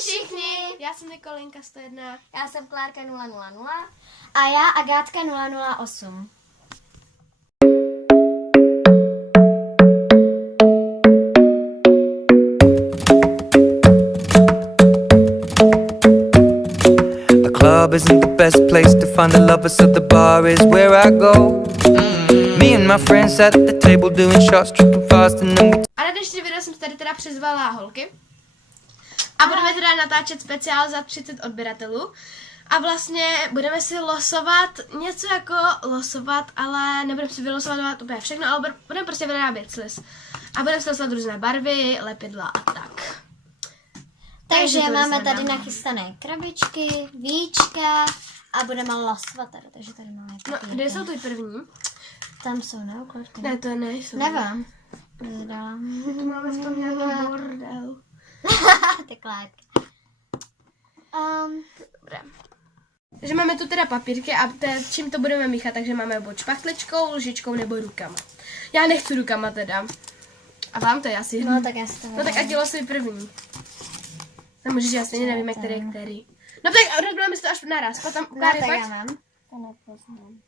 všichni. Já jsem Nikolinka 101. Já jsem Klárka 000. A já Agátka 008. The club isn't the best place to find the lovers, so the bar is where I go. Me and my friends sat at the table doing shots, tripping fast, and then we A na dnešní video jsem tady teda přizvala holky. A budeme teda natáčet speciál za 30 odběratelů. A vlastně budeme si losovat, něco jako losovat, ale nebudeme si vylosovat úplně všechno, ale budeme prostě vyrábět sliz. A budeme si losovat různé barvy, lepidla a tak. Takže to máme se tady dáme. nachystané krabičky, víčka a budeme losovat tady, takže tady máme No, papírky. kde jsou ty první? Tam jsou, ne? Ukladky. Ne, to nejsou. Nevím. Tu máme v tom nějaký bordel. Ty klátky. Dobré. Takže máme tu teda papírky a čím to budeme míchat, takže máme buď špachtličkou, lžičkou nebo rukama. Já nechci rukama teda. A vám to je asi jedno. No tak já si to No tak ať losuj první. No můžeš, já stejně nevíme, který je který. No tak rozbudeme si to až naraz, potom No Kláry, tak pojď. já mám. To nepoznám.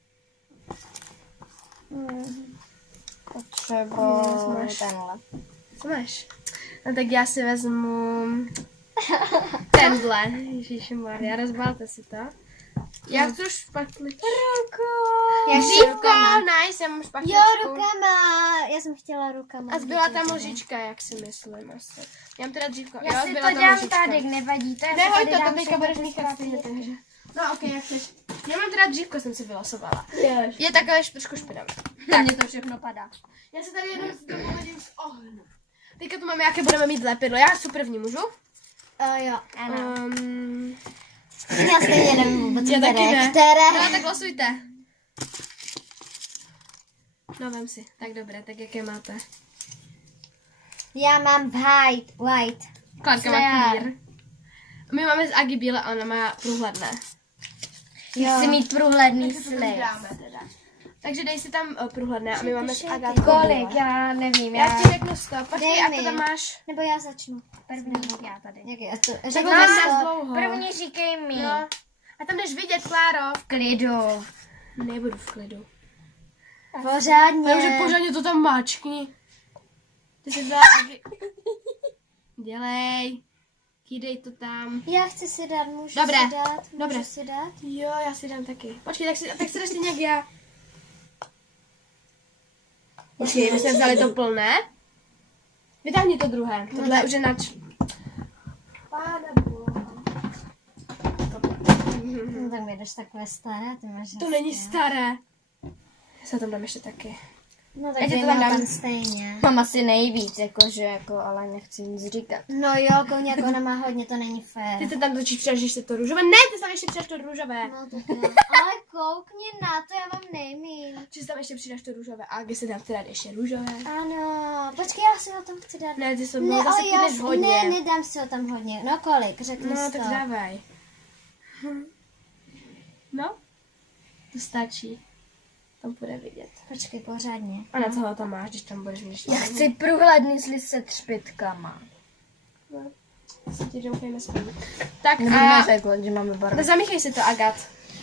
Potřebuji tenhle. Co máš? No tak já si vezmu tenhle. Ježišmarja, rozbalte si to. Já chci špachtličku. Já chci Žívko, rukama. nice, já mám špachtličku. Jo, rukama. Já jsem chtěla rukama. A zbyla tam lžička, jak si myslím asi. Já mám teda dřívko. Já si zbyla to tam dám lžička. tady, nevadí to. Nehoj to, to teďka budeš míchat stejně, takže. No ok, jak chceš. Já mám teda dřívko, jsem si vylosovala. Je takové trošku špinavé. Na mě to všechno padá. Já se tady jenom s tím pohledím z ohnu. Teďka tu máme, jaké budeme mít lepidlo. Já jsem první, můžu? Jo, ano. Um, Já stejně nevím vůbec, já taky ne. které. No tak losujte. No vem si. Tak dobré, tak jaké máte? Já mám white. Klárka má Clear. clear. My máme z Agi bílé a ona má průhledné. Chci mít průhledný Tak to sliz. dáme teda. Takže dej si tam průhledné a my máme s Počkej, Agátkou kolik? bílé. Já nevím. Já ti řeknu 100. Počkej, Dej jak mi. to tam máš? Nebo já začnu. První, já tady. Jak je to? Tak Řeknu máme mi nás to. dlouho. První říkej mi. No. A tam jdeš vidět, Kláro. V klidu. Nebudu v klidu. Pořádně. Takže pořádně to tam máčkni. Ty jsi vzala Agi. Dělej. Kýdej to tam. Já chci si dát, můžu Dobré, si dát? dobré. Můžu si dát? Jo, já si dám taky. Počkej, tak si dáš stejně jak já. Počkej, my jsme vzali to plné. Vytáhni to druhé. Tohle tak. už je nač... Pána boha. No tak mi jdeš takové staré, ty máš To není staré. Já se tam dám ještě taky. No Já tak ti to dej tam mi ho dám. tam stejně. Mám asi nejvíc, ale nechci nic říkat. No jo, koněk, ona má hodně, to není fér. Ty se tam točíš, přidáš to růžové. Ne, ty tam ještě přidáš to růžové. No tak jo. Ale koukni na to, já mám nejmíň. Že si tam ještě přidáš to růžové. A když se tam chce dát ještě růžové. Ano, počkej, já si ho tam chci dát. Ne, ty se Ne, zase ale já jdeš hodně. ne, nedám si ho tam hodně. No kolik, řekni No, si tak to. dávaj. No, to stačí. Tam bude vidět. Počkej, pořádně. A na co ho tam máš, když tam budeš mít? Já chci průhledný sliz se třpitkama. Si ti doufejme spolu. Tak Nebo a... máš takhle, že máme barvu. Zamíchej si to, Agat.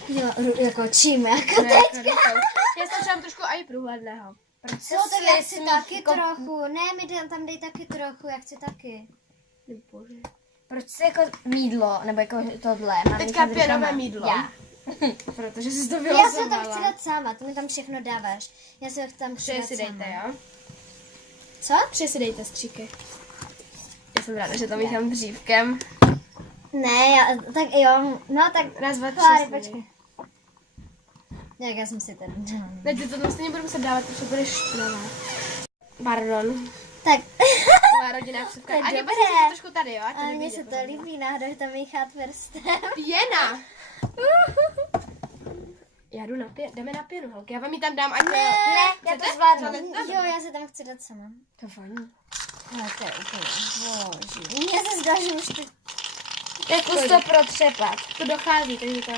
Jo, jako čím, jako Ne, teď. jako rukou. Já jsem třeba trošku i průhledného. No tak já chci taky trochu. Ne, mi tam dej taky trochu, já chci taky. Bože. Proč se jako mídlo, nebo jako tohle, mám Teďka míchat pěnové rukama? mídlo. Já. Protože jsi to Já vylosovala. si ho tam chci dát sama, ty mi tam všechno dáváš. Já si ho tam chci Tři dát si sama. dejte, jo? Co? 3 si dejte stříky. Já jsem ráda, že to míchám dřívkem. Ne, tak jo, no tak Raz, dva, 3 Kláry, si dej. počkej. Jak já jsem si tady dala. Ne, ty to tam stejně budu muset dávat, protože budeš špinavá. Pardon. Tak, Má rodinná vsuvka. To je A dobré. počkej si trošku tady, jo? ať to ale jde mně se vidět to pořádně. líbí, náhodou tam míchat prstem. Pěna! Já jdu na pěnu, jdeme na pěnu, holky. Já vám ji tam dám, ať Ne, já to zvládnu. Jo, já se tam chci dát sama. To fajn. Ale to je úplně boží. Mně se zdá, že už ty... Tak zkus to protřepat. to dochází, takže to...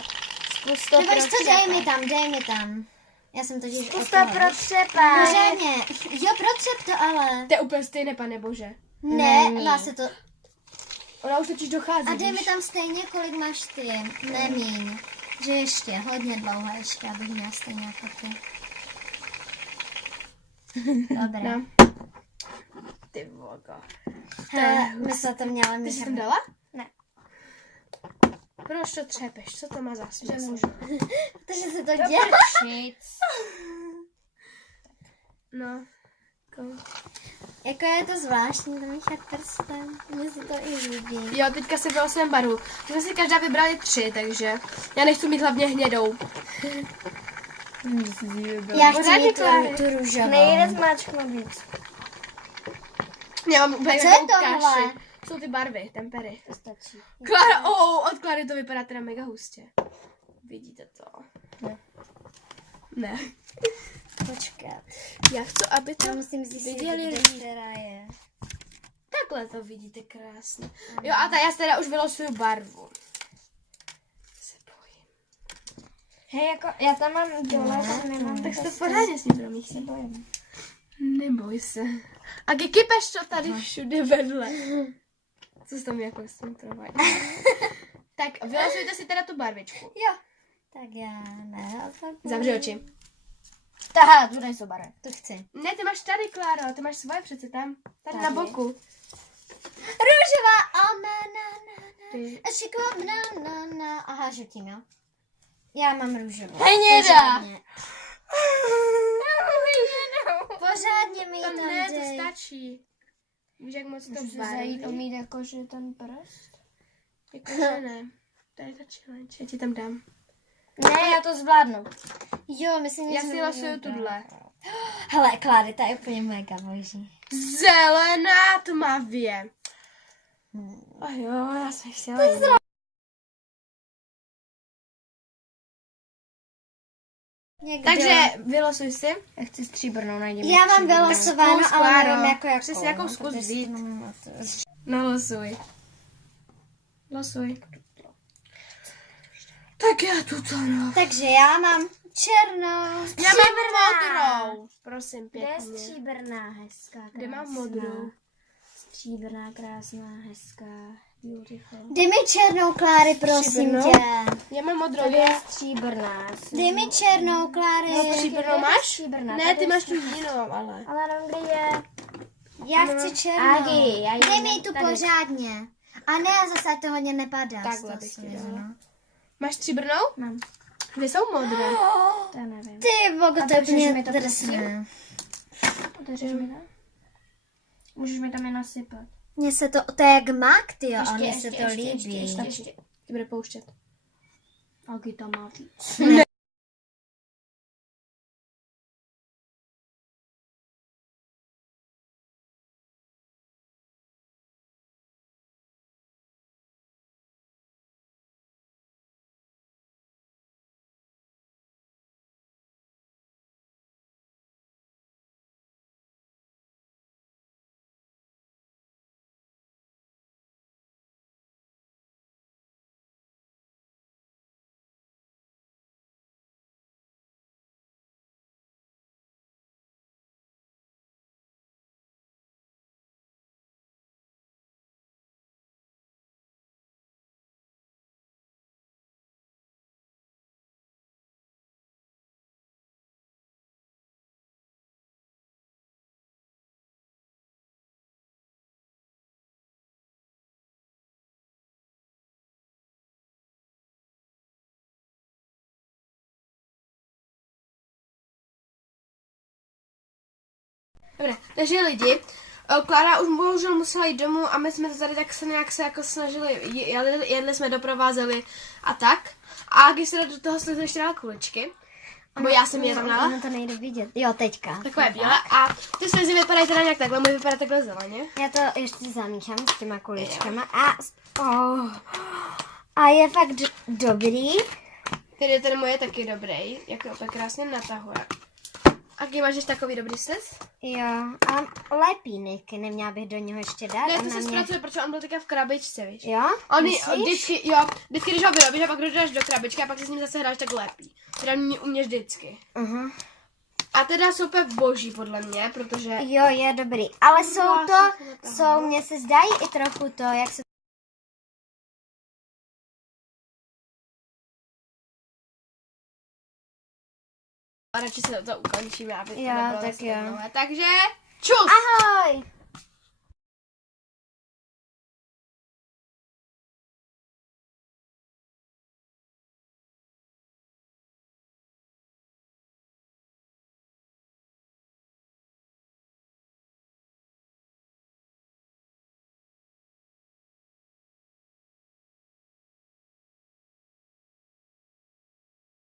Zkus to Nebo to protřepat. dej mi tam. Já jsem totiž... Zkus to protřepat. Pořádně. Jo, protřep to ale. To je úplně stejné, pane bože. Ne, Není. má se to... Ona už totiž dochází, A dej mi víš? tam stejně, kolik máš ty, ne míň. Že ještě, hodně dlouho ještě, abych měla stejně jako ty. Dobré. No. Ty vogo. Hele, my jsme to měla Ty mít. jsi tam dala? Ne. Proč to třepeš? Co to má za smysl? Protože se to dělá. No. Jako je to zvláštní to míchat prstem. Mně se to i líbí. Jo, teďka si vylosujeme barvu. My jsme si každá vybrali 3, takže já nechci mít hlavně hnědou. Já chci Pořádně, mít Kláry. tu růžovou. Nejde zmáčknout víc. Já mám úplně Co je takovou tohle? kaši. Jsou ty barvy, tempery. To stačí. Klára, od Kláry to vypadá teda mega hustě. Vidíte to? Ne. Ne. Počkat. Já chci, aby to Já musím zjistit, viděli kde lidi. která je. Takhle to vidíte krásně. Jo, a já teda už vylosuju barvu. Se bojím. Hej, jako, já tam mám dole, tam nemám. Tak se to pořádně s ním promíchí. Neboj se. A kypeš to tady všude vedle. Co se tam jako s tím provádí? Tak vylosujte si teda tu barvičku. Jo. Tak já ne. Zavři oči. Taha, tu nejsou barvy. To chci. Ne, ty máš tady, Kláro, ty máš svoje přece tam. Tady na boku. Růžová. A na. Ty. A šiková na. Aha, žlutým, jo. Já mám růžovou. Hněda. Pořádně. Pořádně mi ji Tam tam ne, to dej. stačí. Víš, jak moc to Můžu se zajít barví? umít jakože ten prst? Jakože ne. To je ta challenge, já ti tam dám. Ne, já to zvládnu. Jo, myslím, že Já jsme si losuju tuhle. Hele, Kláry, ta je úplně mega boží. Zelená tmavě. A jo, já jsem chtěla jít. Někde. Takže vylosuj si. Já chci stříbrnou, najdi mi Já mám stříbrnou. vylosováno, Zkus, ale Kláro. nevím jako jakou. Přesně jakou zkus protože vzít. si to nemamatuju. No, losuj. Losuj. Tak já tuto, no. Takže já mám černou. Já mám modrou. Prosím, Kde je pěkně. stříbrná, hezká, krásná. Kde mám modrou? Stříbrná, krásná, hezká, beautiful. Dej mi černou, Kláry, prosím Stříbrnou? tě. Já mám modrou. Tady je stříbrná. Dej mi černou, Kláry. No, stříbrnou máš? Stříbrná. Ne, tady ty je máš tu jinou, ale. Ale nevím, kde je. Já chci černou. Agi, já ji Dej mi mám tu tady. pořádně. A ne, zase ať to hodně nepadá. Takhle z toho bych ti svězu, dala. no. Máš stříbrnou? Mám. Dvě jsou modré. To nevím. Ty vogo, to je otevřeš úplně mi to, drsné. Otevřeš mi to? Můžeš mi tam je nasypat. Mně se to je jak mak, tyjo, a Ještě, mně ještě, se to ještě, líbí. ještě. Ti bude pouštět. Agi tam má víc. Dobré, takže lidi, Klára už bohužel musela jít domů a my jsme to tady tak se nějak se jako snažili, jedli jsme, doprovázeli a tak. A když se do toho slezli ještě dala kuličky, nebo já jsem je tam dala, Ono to nejde vidět. Jo, teďka. takové bílé a ty slzy vypadají teda nějak takhle, můj vypadá takhle zeleně. Já to ještě zamíchám s těma kuličkama a je fakt dobrý. Tedy ten můj je taky dobrý, jak to opět krásně natahuje. A ty máš ještě takový dobrý slz? Jo, a lepínek, neměla bych do něho ještě dát. Ne, a to na se mě- zpracuje, protože on byl teďka v krabičce, víš? Jo? On Myslíš? vždycky, když ho vyrobíš a pak ho dáš do krabičky a pak se s ním zase hráš, tak lepí. Teda u mě vždycky. Uh-huh. A teda jsou úplně boží podle mě, protože Jo, je dobrý. Ale jsou to, mně se zdají i trochu to, jak se A radši se to ukončíme, aby to Jo, nebylo tak zase jo. dlouhé. Takže čus! Ahoj!